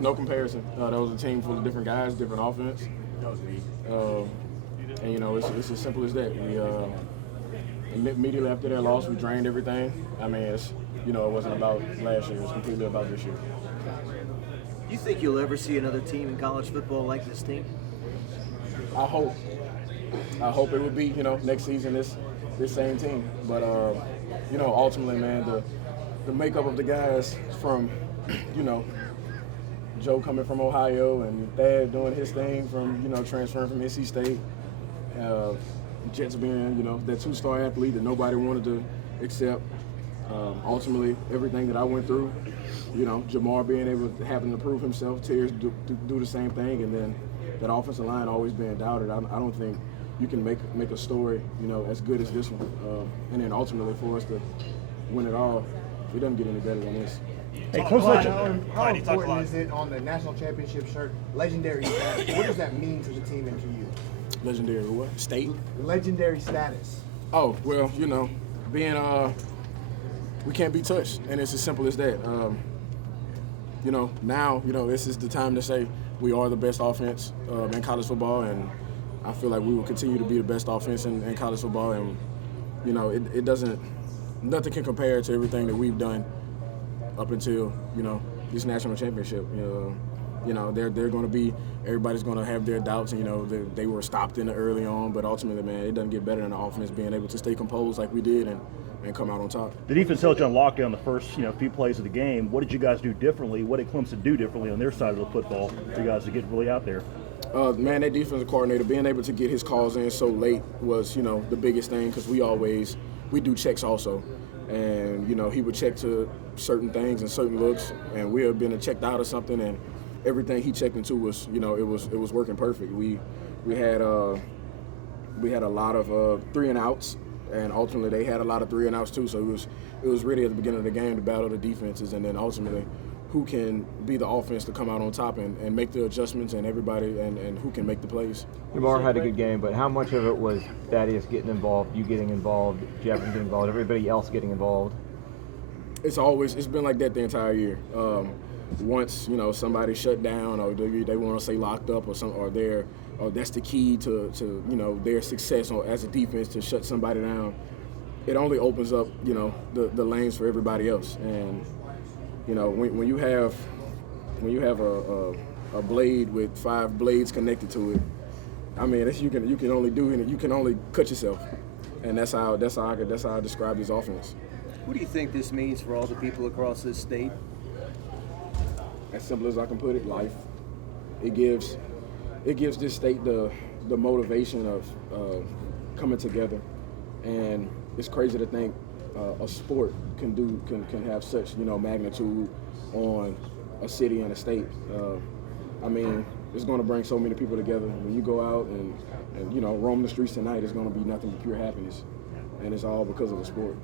no comparison. That was a team full of different guys, different offense. And, you know, it's as simple as that. We immediately after that loss, we drained everything. I mean, it wasn't about last year. It was completely about this year. Do you think you'll ever see another team in college football like this team? I hope it would be, next season this same team. But, ultimately, man, the makeup of the guys from, Joe coming from Ohio and Thad doing his thing from, transferring from NC State. Jets being, that two-star athlete that nobody wanted to accept. Ultimately, everything that I went through, Jamar being able to having to prove himself, Tears do the same thing, and then that offensive line always being doubted. I don't think you can make a story, as good as this one. And then ultimately for us to win it all, it doesn't get any better than this. Hey, how important is it on the national championship shirt, legendary status? What does that mean to the team and to you? Legendary what? State? Legendary status. Oh, well, being we can't be touched, and it's as simple as that. Now, this is the time to say we are the best offense in college football, and I feel like we will continue to be the best offense in college football, and, it doesn't, nothing can compare to everything that we've done up until, this national championship. They're going to be, everybody's going to have their doubts, and, they were stopped in the early on, but ultimately, man, it doesn't get better than the offense being able to stay composed like we did and come out on top. The defense held you on lockdown the first, few plays of the game. What did you guys do differently? What did Clemson do differently on their side of the football for you guys to get really out there? Man, that defensive coordinator, being able to get his calls in so late was, the biggest thing, because we do checks also. And, he would check to certain things and certain looks, and we had been checked out or something, and everything he checked into was, it was working perfect. We had a lot of 3 and outs, and ultimately they had a lot of 3 and outs too. So it was really at the beginning of the game to battle the defenses, and then ultimately who can be the offense to come out on top and make the adjustments, and everybody and who can make the plays. Jamar had a good game, but how much of it was Thaddeus getting involved, you getting involved, Jefferson getting involved, everybody else getting involved? It's been like that the entire year. Once somebody shut down, or they want to say locked up, or that's the key to their success as a defense, to shut somebody down. It only opens up the lanes for everybody else. And when you have a blade with 5 blades connected to it, I mean, you can only do it. You can only cut yourself, and that's how I describe this offense. What do you think this means for all the people across this state? As simple as I can put it, life. It gives this state the motivation of coming together, and it's crazy to think a sport can have such magnitude on a city and a state. I mean, it's going to bring so many people together. When you go out and roam the streets tonight, it's going to be nothing but pure happiness, and it's all because of the sport.